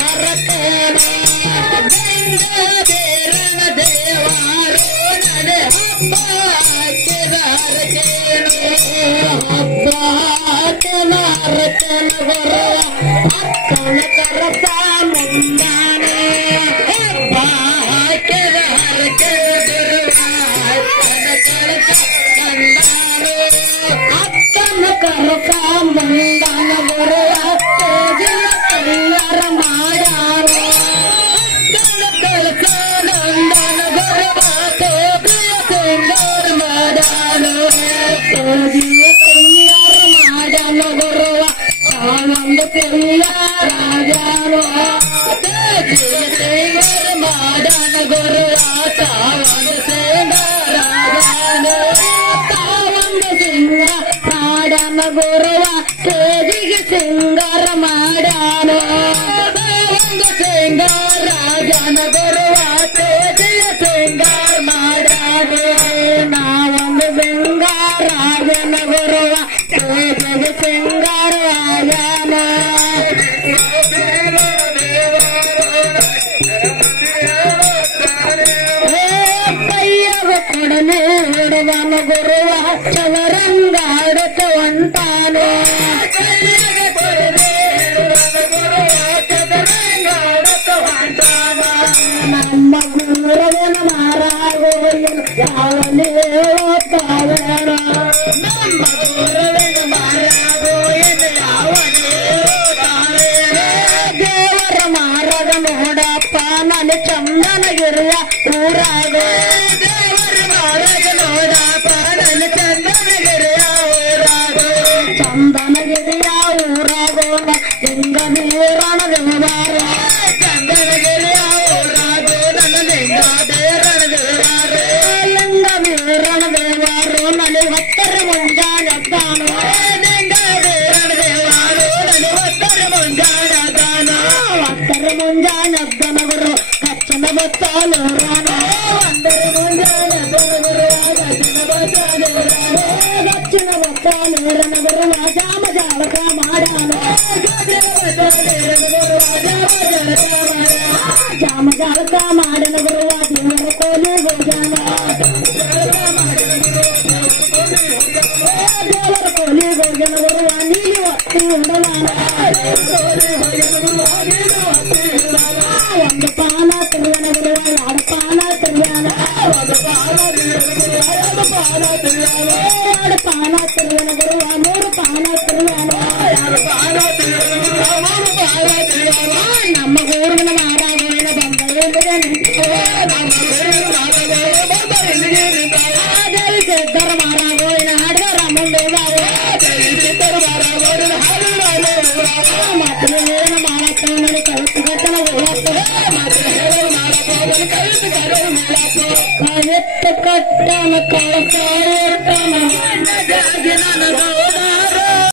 ಹರತೇನೆ ಗಂಗಾಧೇರನ ದೇವಾರೋ ನಡೆ ಹಬ್ಬ ಹಾಕಿದ ಹರತೇನು ಹಬ್ಬ ಹಾಕಿದ ಹರತೇನ ಬರುವ ಅಕ್ಕನ ಕರಪ ಮುಂದಾನೆ ಹಬ್ಬ ಹಾಕಿದ ಹರಕೆ ಬರುವ ಅಕ್ಕನ ಕರಪ ಕಂದಾನು ಅಕ್ಕನ ಕರಪ ಮುಂದಾನ ಬರುವ ತೇಜಿನ ಕೈಯಾರ ಮಾಡ್ಯಾರೋ ಅಕ್ಕನ ಕರಪ ನಂದನ ಬರುವ ತೇಜಿಯ ಕೈಯಾರ ಮಾಡ್ಯಾನು ತೇಜಿಯ ಕೈಯಾರ ಮಾಡ್ಯಾನ ಬರುವ ಆನಂದ ಕೈಯಾರಾಜಾನೋ ತೇಜಿಯ ಕೈಯಾರ ಮಾಡ್ಯಾನ ಬರುವ ತಾವಂದ ಸೇನಾರಾಜಾನೋ ತಾವಂದ ಸಿಂಗ ಮಾಡ್ಯಾನ ಬರುವ ತೇಜಿಗೆ ಸಿಂಗಾರ ಮಾಡ್ಯಾನೋ ತಾವಂದ ಸಿಂಗಾರಾಜನ ಬರುವ ತೇಜಿಯ ಸಿಂಗಾರ ಮಾಡ್ಯಾನೋ ನಾವಂದ ಸಿಂಗಾರಾಜನ ಬರುವ ತೇಜಿಗೆ ಸಿಂಗಾರ ರಾಜನ ಕೈಯವ ಕೊಡನೆ ಹಿಡುವನ ಗುರುವ ಚವರಂಗಾಡುತ್ತ ಹೊಂಟಾನೆ ನಮ್ಮ ಗುರುವನ ಮಾರಾಗೋಯನು ಯಾವನೇ ಹೇಳುತ್ತಾವೇನ ನಮ್ಮ ಗುರುವನ ಮಾರಾಗೋಯನು ಯಾವನೇ ಹೇಳುತ್ತಾವೇನ ದೇವರ ಮಾರಗ ನೋಡಪ್ಪ ನನ್ನ ಚಂದನಗಿರಿಯ ಊರಾಗ ದೇವರ ಮಾರಗ ನೋಡಪ್ಪ ನನ್ನ ಚಂದನಗಿರಿಯ ಊರಾಗ ಚಂದನಗಿರಿಯ ಊರಾಗ ಲಿಂಗ ವೀರಣ ದೇವಾರ ಚಂದನಗಿರಿಯ ಊರಾಗ ನನ್ನ ಲಿಂಗ ದೇವರ ದೇವಾರ ಲಿಂಗ ವೀರಣ ದೇವಾರ ನನಗೆ ಹೊತ್ತರ ಮುಂಜಾನೆ ಲಿಂಗ ವೀರಣ ದೇವಾರ ನನಗೆ ಹೊತ್ತರ ಮುಂಜಾನೆ ಹೊತ್ತರ ಮುಂಜಾನೆ ಗುರು ಕಚ್ಚನ ಬತ್ತಾಲೋರಾನ ಒಂದರ ಮುಂಜಾನೆ ಗುರು ಕಚ್ಚನ ಬತ್ತಾಲೋರಾನ ಕಚ್ಚನ ಬತ್ತಾಲೋರನ ಗುರುವ ಜಾಮ ಜಾಲಕ ಮಾಡಾನ ಜಾಮ ಜಾಲಕ ಮಾಡನ ಗುರುವ ದೇವರ ಕೋಲಿ ಗೋಜಾನ ದೇವರ ಕೋಲಿ ಗೋಜನ ಗುರುವ ನೀಲಿ ಒತ್ತಿ ಉಂಡಲಾನ ಒಂದು ಪಾನ ತಿರುವನ ಗುರುವ ಎರಡು ಪಾನ ತಿರುವನ ಒಂದು ಪಾನ ಎರಡು ಪಾನ ತಿರುವನ ಎರಡು ಪಾನ ತಿರುವನ ಗುರುವ ಮೂರು ಪಾನ ತಿರುವನ ಎರಡು ಪಾನ ತಿರುವನ ಮೂರು ಪಾನ ತಿರುವನ ನಮ್ಮ ಊರಿನ ಮಾರಾಗೋಯನ ಬಂದಳಿಗೆ ನಿಂತು ನಮ್ಮ ಊರಿನ ಮಾರಾಗೋಯನ ಬಂದಳಿಗೆ ನಿಂತಾಗ ದೇವಿ ಸಿದ್ಧರ ಮಾರಾಗೋಯನ ಹಾಡುವ ರಾಮಂದೇವಾವ ದೇವಿ ಸಿದ್ಧರ ಮಾರಾಗೋಯನ ಹಾಡುವ ಮಾತ್ರ ಏನು ಮಾಡತ್ತವನ ಕಲಿತುಗಟ್ಟನ ಕಲಿತು ಕಟ್ಟನ ಕಳಸ